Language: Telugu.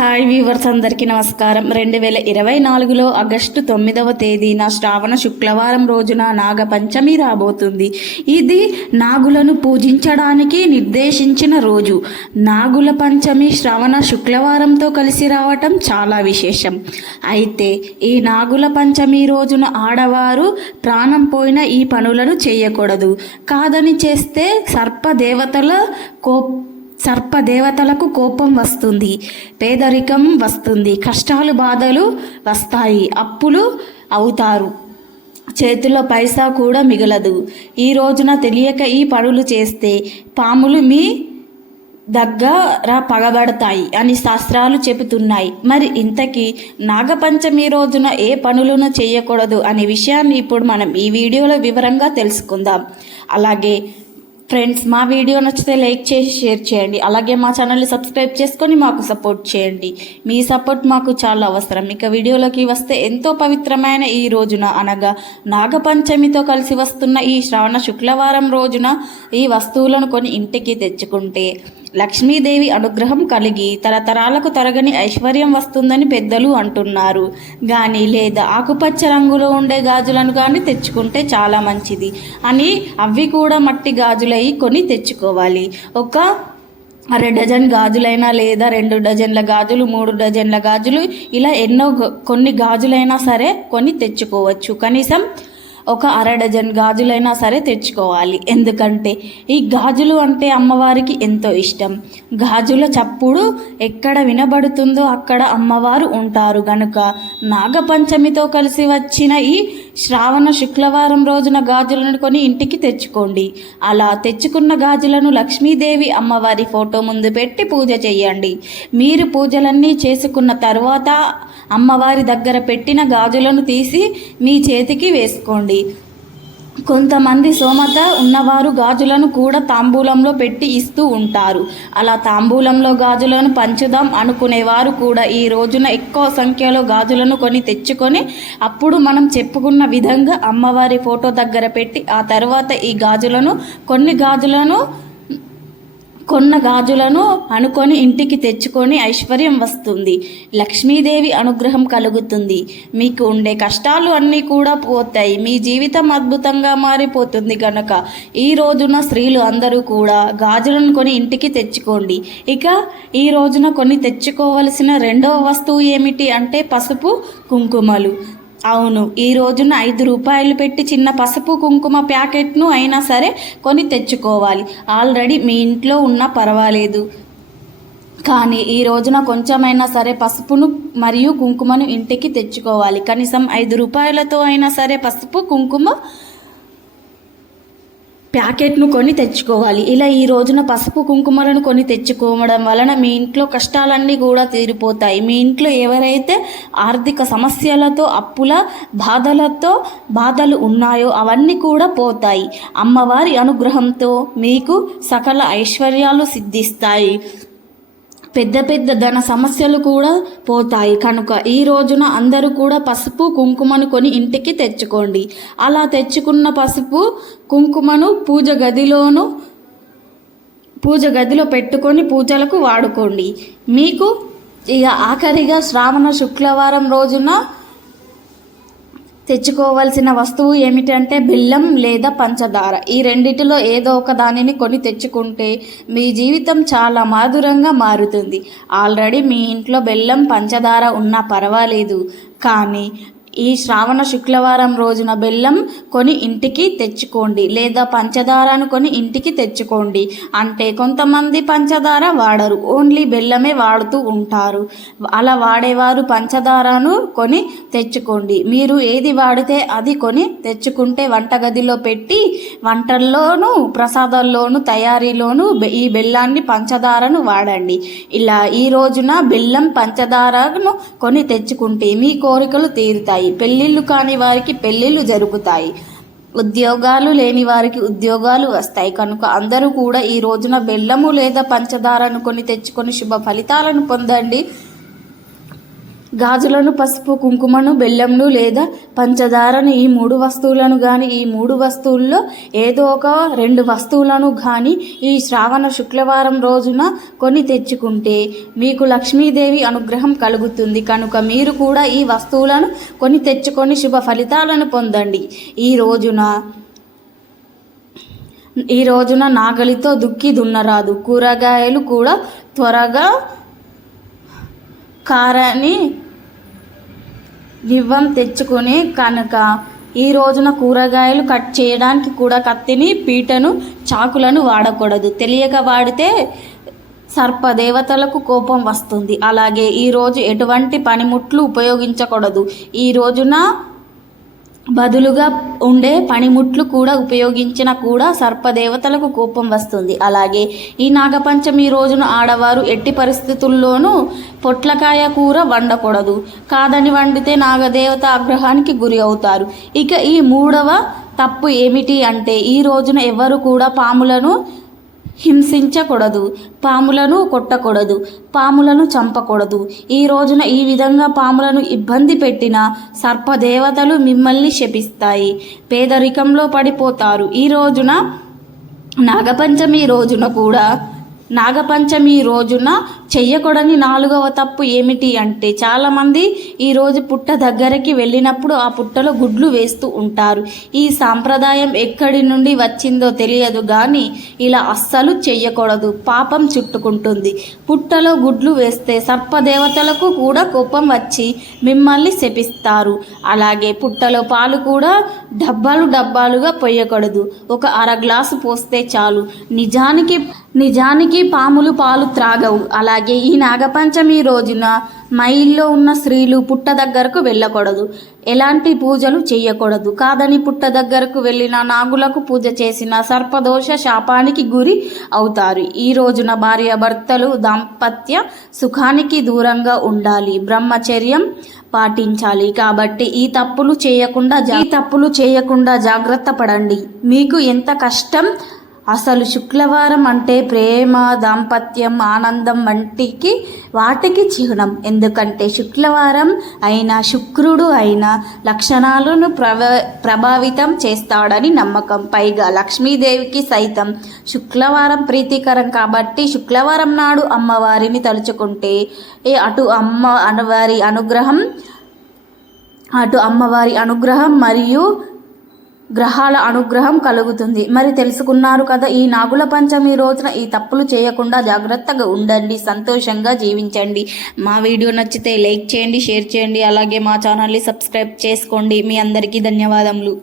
హాయ్ వ్యూవర్స్ అందరికీ నమస్కారం. రెండు వేల ఇరవై నాలుగులో ఆగస్టు తొమ్మిదవ తేదీన శ్రావణ శుక్రవారం రోజున నాగ పంచమి రాబోతుంది. ఇది నాగులను పూజించడానికి నిర్దేశించిన రోజు. నాగుల పంచమి శ్రావణ శుక్రవారంతో కలిసి రావటం చాలా విశేషం. అయితే ఈ నాగుల పంచమి రోజున ఆడవారు ప్రాణం పోయిన ఈ పనులను చేయకూడదు. కాదని చేస్తే సర్ప దేవతల సర్పదేవతలకు కోపం వస్తుంది పేదరికం వస్తుంది కష్టాలు బాధలు వస్తాయి అప్పులు అవుతారు. చేతిలో పైసా కూడా మిగలదు. ఈ రోజున తెలియక ఈ పనులు చేస్తే పాములు మీ దగ్గర పగబడతాయి అని శాస్త్రాలు చెబుతున్నాయి. మరి ఇంతకీ నాగపంచమి రోజున ఏ పనులను చేయకూడదు అనే విషయాన్ని ఇప్పుడు మనం ఈ వీడియోలో వివరంగా తెలుసుకుందాం. అలాగే ఫ్రెండ్స్ మా వీడియో నచ్చితే లైక్ చేసి షేర్ చేయండి. అలాగే మా ఛానల్ని సబ్స్క్రైబ్ చేసుకొని మాకు సపోర్ట్ చేయండి. మీ సపోర్ట్ మాకు చాలా అవసరం. ఇక వీడియోలోకి వస్తే ఎంతో పవిత్రమైన ఈ రోజున అనగా నాగపంచమితో కలిసి వస్తున్న ఈ శ్రావణ శుక్రవారం రోజున ఈ వస్తువులను కొని ఇంటికి తెచ్చుకుంటే లక్ష్మీదేవి అనుగ్రహం కలిగి తరతరాలకు తరగని ఐశ్వర్యం వస్తుందని పెద్దలు అంటున్నారు. కానీ లేదా ఆకుపచ్చ రంగులో ఉండే గాజులను కానీ తెచ్చుకుంటే చాలా మంచిది అని అవి కూడా మట్టి గాజులై కొని తెచ్చుకోవాలి. ఒక అర డజన్ గాజులైనా లేదా రెండు డజన్ల గాజులు మూడు డజన్ల గాజులు ఇలా ఎన్నో కొన్ని గాజులైనా సరే కొని తెచ్చుకోవచ్చు. కనీసం ఒక అర డజన్ గాజులైనా సరే తెచ్చుకోవాలి. ఎందుకంటే ఈ గాజులు అంటే అమ్మవారికి ఎంతో ఇష్టం. గాజుల చప్పుడు ఎక్కడ వినబడుతుందో అక్కడ అమ్మవారు ఉంటారు. గనుక నాగపంచమితో కలిసి వచ్చిన ఈ శ్రావణ శుక్రవారం రోజున గాజులను కొని ఇంటికి తెచ్చుకోండి. అలా తెచ్చుకున్న గాజులను లక్ష్మీదేవి అమ్మవారి ఫోటో ముందు పెట్టి పూజ చేయండి. మీరు పూజలన్నీ చేసుకున్న తర్వాత అమ్మవారి దగ్గర పెట్టిన గాజులను తీసి మీ చేతికి వేసుకోండి. కొంతమంది సోమత ఉన్నవారు గాజులను కూడా తాంబూలంలో పెట్టి ఇస్తూ ఉంటారు. అలా తాంబూలంలో గాజులను పంచుదాం అనుకునేవారు కూడా ఈ రోజున ఎక్కువ సంఖ్యలో గాజులను కొని తెచ్చుకొని అప్పుడు మనం చెప్పుకున్న విధంగా అమ్మవారి ఫోటో దగ్గర పెట్టి ఆ తర్వాత ఈ గాజులను కొన్ని గాజులను కొన్న గాజులను అనుకొని ఇంటికి తెచ్చుకొని ఐశ్వర్యం వస్తుంది. లక్ష్మీదేవి అనుగ్రహం కలుగుతుంది. మీకు ఉండే కష్టాలు అన్నీ కూడా పోతాయి. మీ జీవితం అద్భుతంగా మారిపోతుంది కనుక ఈ రోజున స్త్రీలు అందరూ కూడా గాజులను కొని ఇంటికి తెచ్చుకోండి. ఇక ఈ రోజున కొన్ని తెచ్చుకోవలసిన రెండవ వస్తువు ఏమిటి అంటే పసుపు కుంకుమలు. అవును. ఈ రోజున ఐదు రూపాయలు పెట్టి చిన్న పసుపు కుంకుమ ప్యాకెట్ను అయినా సరే కొని తెచ్చుకోవాలి. ఆల్రెడీ మీ ఇంట్లో ఉన్నా పర్వాలేదు. కానీ ఈ రోజున కొంచెమైనా సరే పసుపును మరియు కుంకుమను ఇంటికి తెచ్చుకోవాలి. కనీసం ఐదు రూపాయలతో అయినా సరే పసుపు కుంకుమ ప్యాకెట్ను కొని తెచ్చుకోవాలి. ఇలా ఈ రోజున పసుపు కుంకుమలను కొని తెచ్చుకోవడం వలన మీ ఇంట్లో కష్టాలన్నీ కూడా తీరిపోతాయి. మీ ఇంట్లో ఎవరైతే ఆర్థిక సమస్యలతో అప్పుల బాధలతో బాధలు ఉన్నాయో అవన్నీ కూడా పోతాయి. అమ్మవారి అనుగ్రహంతో మీకు సకల ఐశ్వర్యాలు సిద్ధిస్తాయి. పెద్ద పెద్ద ధన సమస్యలు కూడా పోతాయి. కనుక ఈ రోజున అందరూ కూడా పసుపు కుంకుమను కొని ఇంటికి తెచ్చుకోండి. అలా తెచ్చుకున్న పసుపు కుంకుమను పూజ గదిలోను పూజ గదిలో పెట్టుకొని పూజలకు వాడుకోండి. మీకు ఇక ఆఖరిగా శ్రావణ శుక్రవారం రోజున తెచ్చుకోవాల్సిన వస్తువు ఏమిటంటే బెల్లం లేదా పంచదార. ఈ రెండిటిలో ఏదో ఒక దానిని కొని తెచ్చుకుంటే మీ జీవితం చాలా మాధురంగా మారుతుంది. ఆల్రెడీ మీ ఇంట్లో బెల్లం పంచదార ఉన్నా పర్వాలేదు. కానీ ఈ శ్రావణ శుక్రవారం రోజున బెల్లం కొని ఇంటికి తెచ్చుకోండి లేదా పంచదారను కొని ఇంటికి తెచ్చుకోండి. అంటే కొంతమంది పంచదార వాడరు. ఓన్లీ బెల్లమే వాడుతూ ఉంటారు. అలా వాడేవారు పంచదారను కొని తెచ్చుకోండి. మీరు ఏది వాడితే అది కొని తెచ్చుకుంటే వంటగదిలో పెట్టి వంటల్లోనూ ప్రసాదాల్లోనూ తయారీలోనూ బె- ఈ బెల్లాన్ని పంచదారను వాడండి. ఇలా ఈ రోజున బెల్లం పంచదారను కొని తెచ్చుకుంటే మీ కోరికలు తీరుతాయి. పెళ్ళిళ్ళు కాని వారికి పెళ్ళిళ్ళు జరుగుతాయి. ఉద్యోగాలు లేని వారికి ఉద్యోగాలు వస్తాయి. కనుక అందరూ కూడా ఈ రోజున బెల్లము లేదా పంచదారను కొని తెచ్చుకొని శుభ ఫలితాలను పొందండి. గాజులను పసుపు కుంకుమను బెల్లంను లేదా పంచదారను ఈ మూడు వస్తువులను కానీ ఈ మూడు వస్తువుల్లో ఏదో ఒక రెండు వస్తువులను కానీ ఈ శ్రావణ శుక్రవారం రోజున కొని తెచ్చుకుంటే మీకు లక్ష్మీదేవి అనుగ్రహం కలుగుతుంది. కనుక మీరు కూడా ఈ వస్తువులను కొని తెచ్చుకొని శుభ ఫలితాలను పొందండి. ఈ రోజున ఈ రోజున నాగలితో దుక్కి దున్నరాదు. కూరగాయలు కూడా త్వరగా కారని నివ్వం తెచ్చుకుని కనుక ఈ రోజున కూరగాయలు కట్ చేయడానికి కూడా కత్తిని పీటను చాకులను వాడకూడదు. తెలియక వాడితే సర్పదేవతలకు కోపం వస్తుంది. అలాగే ఈరోజు ఎటువంటి పనిముట్లు ఉపయోగించకూడదు. ఈ రోజున బదులుగా ఉండే పనిముట్లు కూడా ఉపయోగించిన కూడా సర్పదేవతలకు కోపం వస్తుంది. అలాగే ఈ నాగపంచమి రోజున ఆడవారు ఎట్టి పరిస్థితుల్లోనూ పొట్లకాయ కూర వండకూడదు. కాదని వండితే నాగదేవత ఆగ్రహానికి గురి అవుతారు. ఇక ఈ మూడవ తప్పు ఏమిటి అంటే ఈ రోజున ఎవరు కూడా పాములను హింసించకూడదు పాములను కొట్టకూడదు పాములను చంపకూడదు. ఈ రోజున ఈ విధంగా పాములను ఇబ్బంది పెట్టిన సర్పదేవతలు మిమ్మల్ని శపిస్తాయి. పేదరికంలో పడిపోతారు. ఈ రోజున నాగపంచమి రోజున కూడా నాగపంచమి రోజున చెయ్యకూడని నాలుగవ తప్పు ఏమిటి అంటే చాలామంది ఈరోజు పుట్ట దగ్గరికి వెళ్ళినప్పుడు ఆ పుట్టలో గుడ్లు వేస్తూ ఉంటారు. ఈ సాంప్రదాయం ఎక్కడి నుండి వచ్చిందో తెలియదు కానీ ఇలా అస్సలు చెయ్యకూడదు. పాపం చుట్టుకుంటుంది. పుట్టలో గుడ్లు వేస్తే సర్పదేవతలకు కూడా కోపం వచ్చి మిమ్మల్ని శపిస్తారు. అలాగే పుట్టలో పాలు కూడా డబ్బాలు డబ్బాలుగా పొయ్యకూడదు ఒక అర గ్లాసు పోస్తే చాలు. నిజానికి నిజానికి పాములు పాలు త్రాగవు. అలాగే ఈ నాగపంచమి రోజున మైల్లో ఉన్న స్త్రీలు పుట్ట దగ్గరకు వెళ్ళకూడదు. ఎలాంటి పూజలు చేయకూడదు కాదని పుట్ట దగ్గరకు వెళ్ళిన నాగులకు పూజ చేసిన సర్పదోష శాపానికి గురి అవుతారు. ఈ రోజున భార్యాభర్తలు దాంపత్య సుఖానికి దూరంగా ఉండాలి. బ్రహ్మచర్యం పాటించాలి. కాబట్టి ఈ తప్పులు చేయకుండా ఈ తప్పులు చేయకుండా జాగ్రత్త పడండి. మీకు ఎంత కష్టం అసలు శుక్రవారం అంటే ప్రేమ దాంపత్యం ఆనందం వంటికి వాటికి చిహ్నం. ఎందుకంటే శుక్రవారం అయినా శుక్రుడు అయినా లక్షణాలను ప్రభ ప్రభావితం చేస్తాడని నమ్మకం. పైగా లక్ష్మీదేవికి సైతం శుక్రవారం ప్రీతికరం కాబట్టి శుక్రవారం నాడు అమ్మవారిని తలుచుకుంటే ఏ అటు అమ్మ అమ్మవారి అనుగ్రహం అటు అమ్మవారి అనుగ్రహం మరియు గ్రహాల అనుగ్రహం కలుగుతుంది. మరి తెలుసుకున్నారు కదా ఈ నాగుల పంచమి రోజున ఈ తప్పులు చేయకుండా జాగ్రత్తగా ఉండండి సంతోషంగా జీవించండి. మా వీడియో నచ్చితే లైక్ చేయండి షేర్ చేయండి అలాగే మా ఛానల్ని సబ్స్క్రైబ్ చేసుకోండి. మీ అందరికీ ధన్యవాదములు.